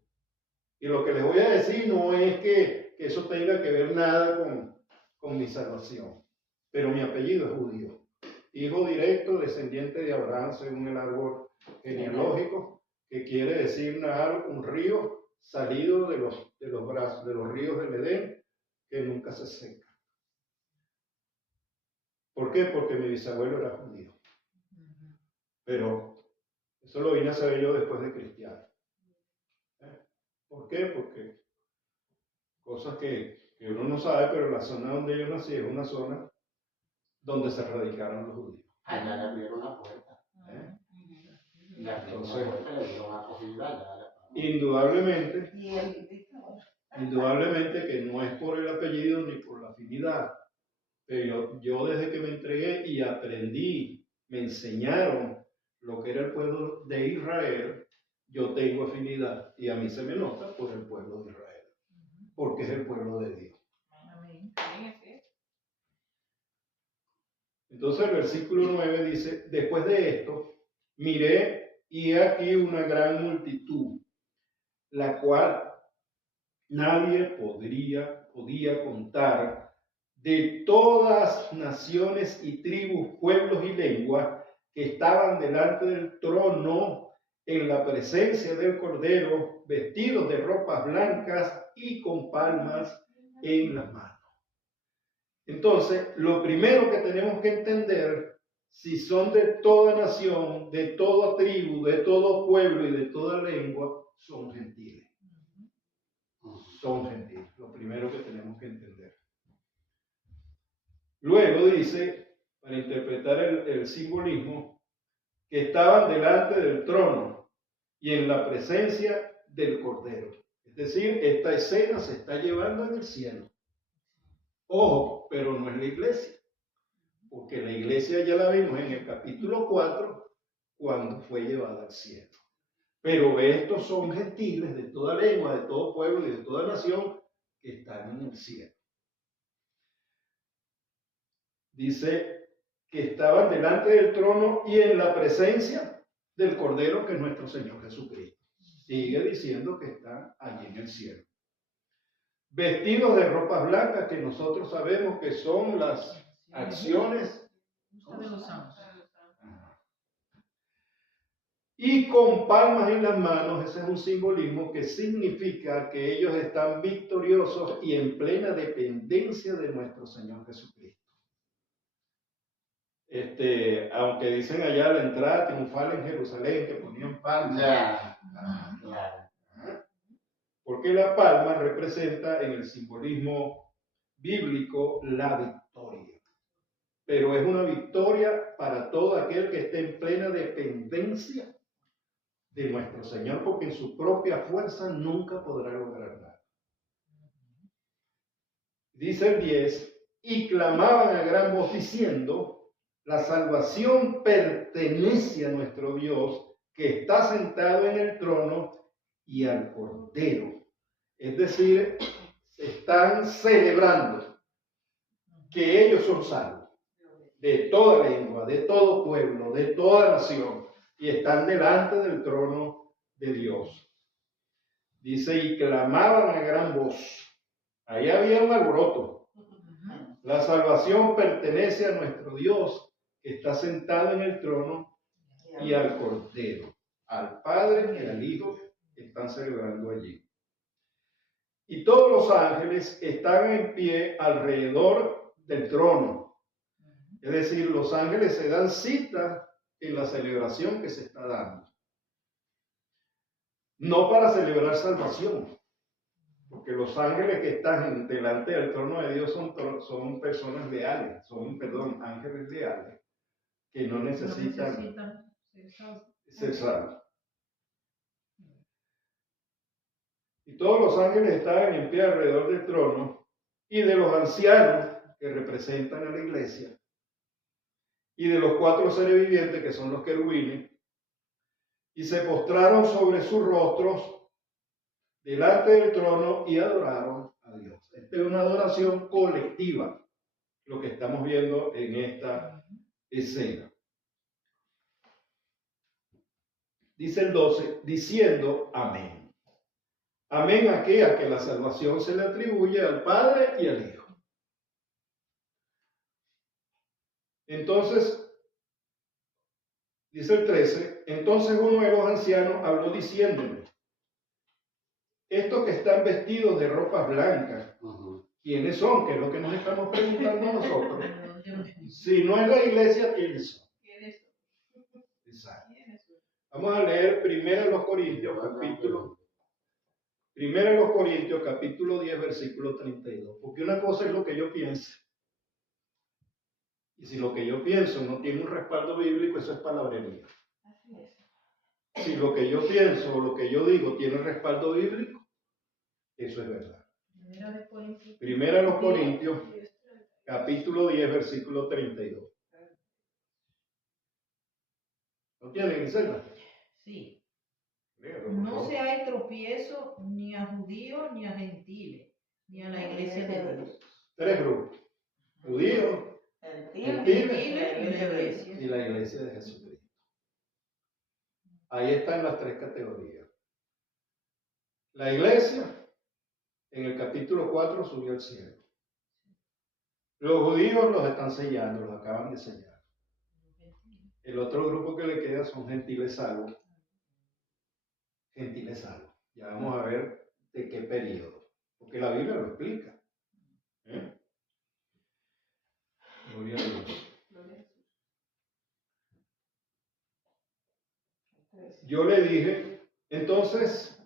Y lo que les voy a decir no es que eso tenga que ver nada con mi salvación, pero mi apellido es judío. Hijo directo, descendiente de Abraham según el árbol genealógico, que quiere decir Nahal, un río salido de los brazos de los ríos del Edén, que nunca se seca. ¿Por qué? Porque mi bisabuelo era judío. Pero eso lo vine a saber yo después de cristiano. ¿Por qué? Porque cosas que uno no sabe, pero la zona donde yo nací es una zona donde se radicaron los judíos. Allá le abrieron la puerta. Entonces, le dieron acogida. Indudablemente que no es por el apellido ni por la afinidad, pero yo desde que me entregué y aprendí, me enseñaron lo que era el pueblo de Israel, yo tengo afinidad y a mí se me nota por el pueblo de Israel, porque es el pueblo de Dios. Entonces el versículo 9 dice, después de esto, miré y he aquí una gran multitud, la cual nadie podía contar, de todas naciones y tribus, pueblos y lenguas que estaban delante del trono en la presencia del Cordero, vestidos de ropas blancas y con palmas en las manos. Entonces, lo primero que tenemos que entender si son de toda nación, de toda tribu, de todo pueblo y de toda lengua, son gentiles. Son gentiles, lo primero que tenemos que entender. Luego dice, para interpretar el simbolismo, que estaban delante del trono y en la presencia del Cordero. Es decir, esta escena se está llevando en el cielo. Ojo, pero no es la iglesia, porque la iglesia ya la vimos en el capítulo 4, cuando fue llevada al cielo. Pero estos son gentiles de toda lengua, de todo pueblo y de toda nación que están en el cielo. Dice que estaban delante del trono y en la presencia del Cordero, que es nuestro Señor Jesucristo. Sigue diciendo que están allí en el cielo. Vestidos de ropas blancas, que nosotros sabemos que son las acciones de los santos. Y con palmas en las manos, ese es un simbolismo que significa que ellos están victoriosos y en plena dependencia de nuestro Señor Jesucristo. Aunque dicen allá la entrada triunfal en Jerusalén que ponían palmas. Porque la palma representa en el simbolismo bíblico la victoria. Pero es una victoria para todo aquel que esté en plena dependencia de nuestro Señor, porque en su propia fuerza nunca podrá lograr nada. Dice el 10, y clamaban a gran voz diciendo, la salvación pertenece a nuestro Dios, que está sentado en el trono y al Cordero. Es decir, se están celebrando que ellos son salvos de toda lengua, de todo pueblo, de toda nación, y están delante del trono de Dios. Dice, y clamaban a gran voz. Ahí había un alboroto. La salvación pertenece a nuestro Dios, que está sentado en el trono, y al Cordero, al Padre y al Hijo, que están celebrando allí. Y todos los ángeles están en pie alrededor del trono. Es decir, los ángeles se dan cita en la celebración que se está dando. No para celebrar salvación, porque los ángeles que están delante del trono de Dios son personas leales, ángeles leales, que no necesitan ser salvos. Y todos los ángeles estaban en pie alrededor del trono y de los ancianos que representan a la iglesia y de los 4 seres vivientes que son los querubines, y se postraron sobre sus rostros delante del trono y adoraron a Dios. Esta es una adoración colectiva, lo que estamos viendo en esta escena. Dice el 12, diciendo amén. Amén a que la salvación se le atribuye al Padre y al Hijo. Entonces, dice el 13, entonces uno de los ancianos habló diciéndole, estos que están vestidos de ropas blancas, ¿quiénes son? Que es lo que nos estamos preguntando nosotros. Si no es la iglesia, ¿quiénes son? Exacto. Vamos a leer 1 Corintios capítulo 10, versículo 32. Porque una cosa es lo que yo piense. Y si lo que yo pienso no tiene un respaldo bíblico, eso es palabrería. Si lo que yo pienso o lo que yo digo tiene respaldo bíblico, eso es verdad. 1 Corintios capítulo 10, versículo 32. ¿Lo tienen, Isela? Sí. Léalo, No se hay tropiezo ni a judíos ni a gentiles, ni a la iglesia de Dios. 3 grupos: judíos, gentiles y la iglesia de Jesucristo. Ahí están las 3 categorías. La iglesia, en el capítulo 4, subió al cielo. Los judíos los están sellando, los acaban de sellar. El otro grupo que le queda son gentiles salvos. Gentiles salvos. Ya vamos a ver de qué periodo. Porque la Biblia lo explica. Gloria a Dios. yo le dije, entonces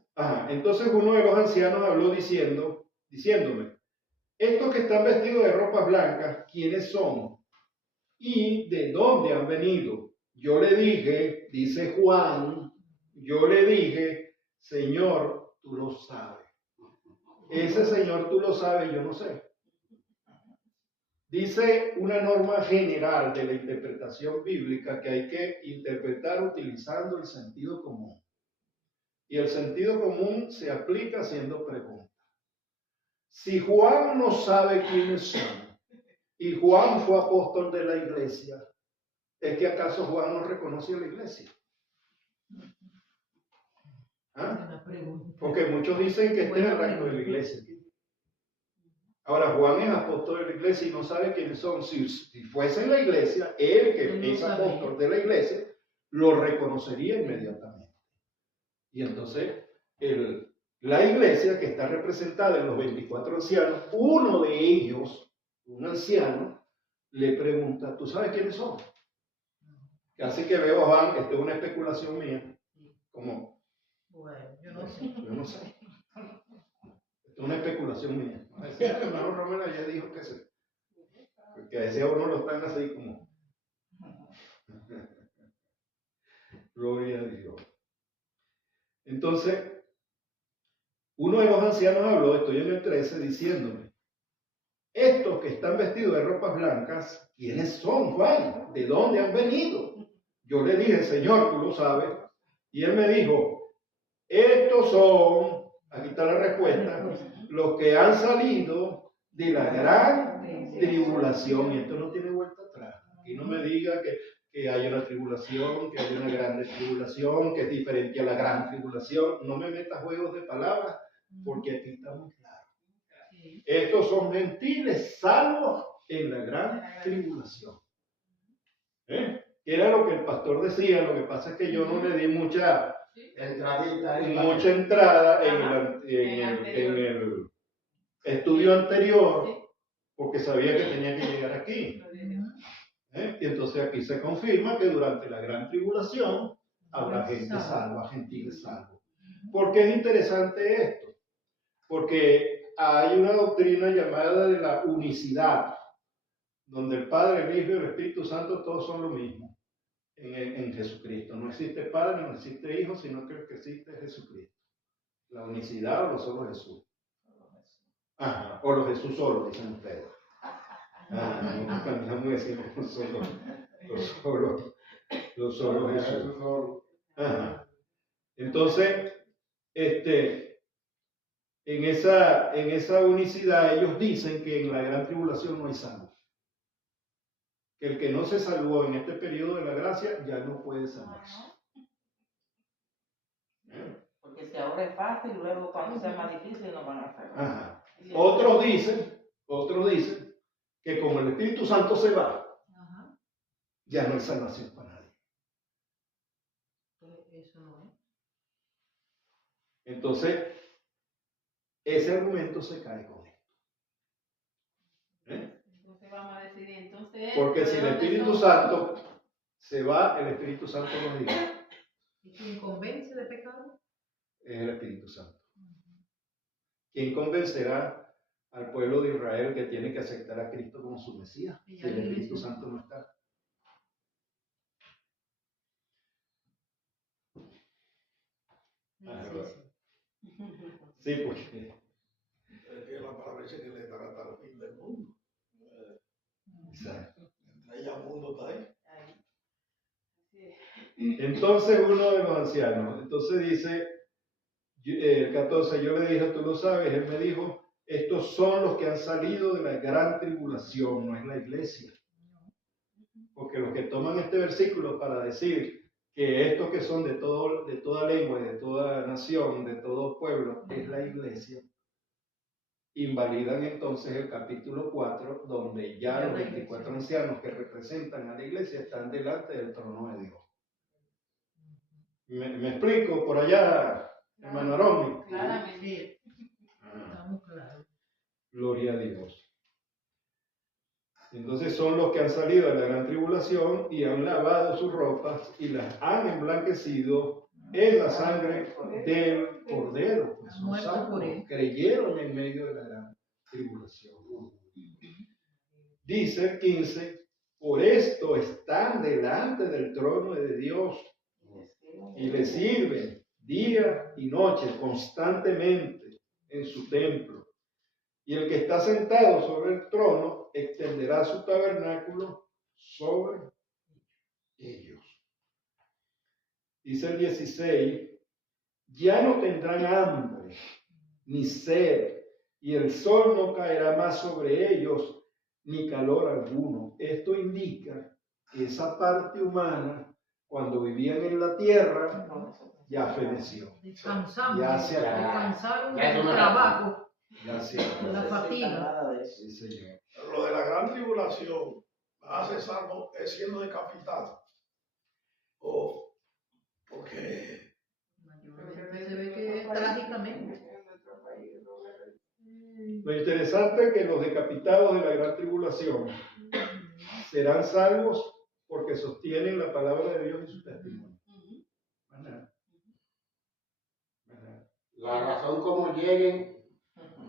uno de los ancianos habló diciéndome, estos que están vestidos de ropas blancas, ¿quiénes son? ¿Y de dónde han venido? Yo le dije, dice Juan, yo le dije, Señor, tú lo sabes. Ese Señor, tú lo sabes, yo no sé. Dice una norma general de la interpretación bíblica que hay que interpretar utilizando el sentido común. Y el sentido común se aplica haciendo preguntas. Si Juan no sabe quiénes son, y Juan fue apóstol de la iglesia, ¿es que acaso Juan no reconoce a la iglesia? ¿Ah? Porque muchos dicen que este es el rango de la iglesia. Ahora, Juan es apóstol de la iglesia y no sabe quiénes son. Si fuese en la iglesia, él que es apóstol de la iglesia, lo reconocería inmediatamente. Y entonces, la iglesia que está representada en los 24 ancianos, uno de ellos, un anciano, le pregunta, ¿tú sabes quiénes son? Así que veo a Juan, esto es una especulación mía, como... Bueno, yo no sé. Yo no sé. Esto es una especulación mía. El hermano Romero ya dijo que sí. Porque a veces a uno lo están así como... Gloria a Dios. Entonces, uno de los ancianos habló, estoy en el 13, diciéndome, estos que están vestidos de ropas blancas, ¿quiénes son, Juan? ¿De dónde han venido? Yo le dije, Señor, tú lo sabes. Y él me dijo, estos son, aquí está la respuesta, los que han salido de la gran tribulación. Y esto no tiene vuelta atrás. Aquí no me diga que hay una tribulación, que hay una grande tribulación, que es diferente a la gran tribulación. No me metas juegos de palabras, porque aquí estamos claros. Estos son gentiles salvos en la gran tribulación. Era lo que el pastor decía, lo que pasa es que yo no le di mucha entrada en el estudio anterior, porque sabía que tenía que llegar aquí. Y entonces aquí se confirma que durante la gran tribulación habrá gente salva, gentiles salvos. ¿Por qué es interesante esto? Porque hay una doctrina llamada de la unicidad, donde el Padre, el Hijo y el Espíritu Santo todos son lo mismo en Jesucristo. No existe Padre, no existe Hijo, sino que el que existe es Jesucristo. La unicidad o lo solo Jesús. Ajá, o los Jesús solo, dicen ustedes. Nosotros cambiamos y decimos los solo Jesús. Ajá. Entonces, en esa unicidad ellos dicen que en la gran tribulación no hay salvo. Que el que no se salvó en este periodo de la gracia ya no puede salvarse. Porque si ahora es fácil, luego cuando sea más difícil no van a salvar. Ajá. Otros dicen que como el Espíritu Santo se va, ya no hay salvación para nadie. Eso no es. Entonces, ese argumento se cae con esto. Entonces vamos a decidir, entonces... Porque si el Espíritu Santo se va, el Espíritu Santo nos dice. ¿Y quién convence de pecado? Es el Espíritu Santo. ¿Quién convencerá al pueblo de Israel que tiene que aceptar a Cristo como su Mesías si el Espíritu Santo no está? Sí, porque la palabra dice que le dará hasta el fin del mundo. exacto. Entre ella mundo está ahí. Entonces uno de los ancianos, entonces dice, el 14, yo le dije, tú lo sabes, él me dijo, estos son los que han salido de la gran tribulación, no es la iglesia. Porque los que toman este versículo para decir que estos que son de toda lengua y de toda nación, de todo pueblo, es la iglesia, invalidan entonces el capítulo 4, donde ya los 24 ancianos que representan a la iglesia están delante del trono de Dios. ¿Me explico? Por allá, hermano Aromi. Claramente. Estamos claros. Gloria a Dios. Entonces son los que han salido de la gran tribulación y han lavado sus ropas y las han emblanquecido en la sangre del Cordero. Pues son Muerto salvos, por él. creyeron en medio de la gran tribulación. Dice el 15, por esto están delante del trono de Dios y le sirven día y noche constantemente en su templo. Y el que está sentado sobre el trono extenderá su tabernáculo sobre ellos. Dice el 16, ya no tendrán hambre ni sed, y el sol no caerá más sobre ellos, ni calor alguno. Esto indica que esa parte humana, cuando vivían en la tierra, ya feneció. Descansamos. Ya se acabó. Descansaron Ya del no me trabajo, Ya se de acabó. la fatiga. Sí, señor. Lo de la gran tribulación, a ser salvo es siendo decapitado. O porque Mayormente se ve que trágicamente. Lo interesante es que los decapitados de la gran tribulación serán salvos porque sostienen la palabra de Dios y su testimonio. Más nada. Más nada. La razón como lleguen,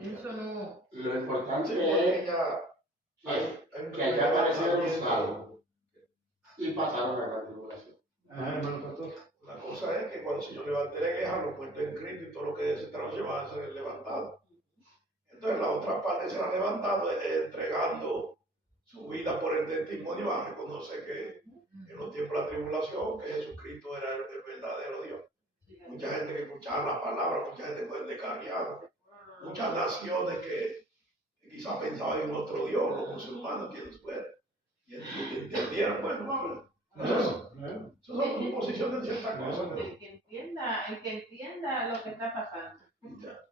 Eso no. lo importante sí, porque es ya que haya aparecido un salvo y pasaron la gran tribulación. Ajá, hermano pastor. La cosa es que cuando el Señor levante la queja, los puestos en Cristo y todo lo que se trajo van a ser levantados. Entonces la otra parte será levantada entregando su vida por el testimonio a reconocer que en los tiempos de la tribulación que Jesucristo era el verdadero Dios. Mucha gente que escuchaba la palabra, mucha gente fue descarriada, muchas naciones que quizás pensaban en otro Dios, los musulmanes, quienes fueran, y entendieran, bueno, eso son posiciones de ciertas cosas. El que entienda lo que está pasando.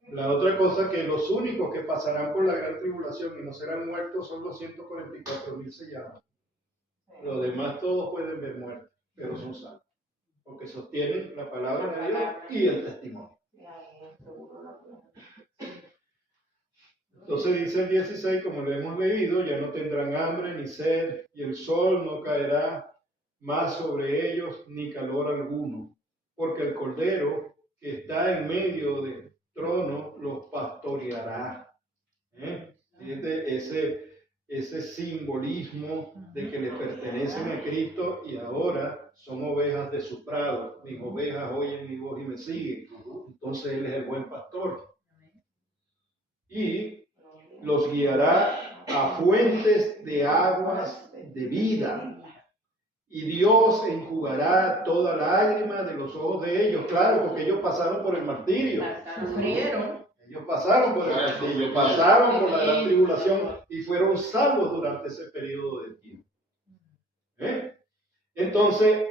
La otra cosa que los únicos que pasarán por la gran tribulación y no serán muertos son los 144,000 sellados. Los demás todos pueden ver muertos, pero son salvos, porque sostienen la palabra de Dios y el testimonio. Entonces dice el 16, como lo hemos leído, ya no tendrán hambre ni sed, y el sol no caerá más sobre ellos, ni calor alguno, porque el Cordero que está en medio del trono los pastoreará. Fíjate ese simbolismo de que le pertenecen a Cristo y ahora son ovejas de su prado. Mis ovejas oyen mi voz y me siguen. Entonces Él es el buen pastor. Y los guiará a fuentes de aguas de vida. Y Dios enjugará toda lágrima de los ojos de ellos. Claro, porque ellos pasaron por el martirio. Sufrieron. Ellos pasaron por el martirio, pasaron por la gran tribulación y fueron salvos durante ese periodo de tiempo. Entonces,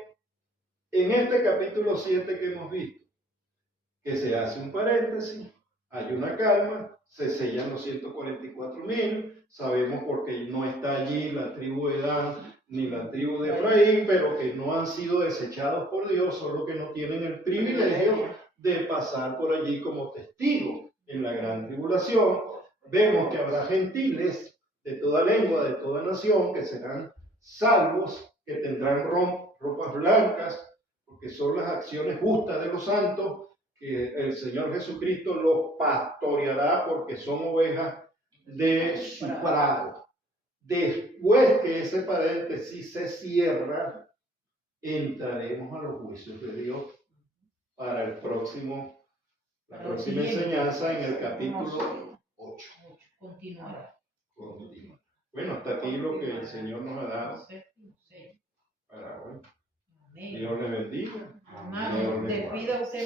en este capítulo 7 que hemos visto, que se hace un paréntesis, hay una calma, se sellan los 144,000, sabemos porque no está allí la tribu de Dan ni la tribu de Efraín, pero que no han sido desechados por Dios, solo que no tienen el privilegio de pasar por allí como testigos en la gran tribulación. Vemos que habrá gentiles de toda lengua, de toda nación, que serán salvos, que tendrán ropas blancas, porque son las acciones justas de los santos, que el Señor Jesucristo los pastoreará porque son ovejas de su prado. Después que ese paréntesis se cierra, entraremos a los juicios de Dios para la próxima enseñanza en el capítulo 8. Continuará. Bueno, hasta aquí lo que el Señor nos ha dado para hoy. Amén. Dios le bendiga. Hermano, despida usted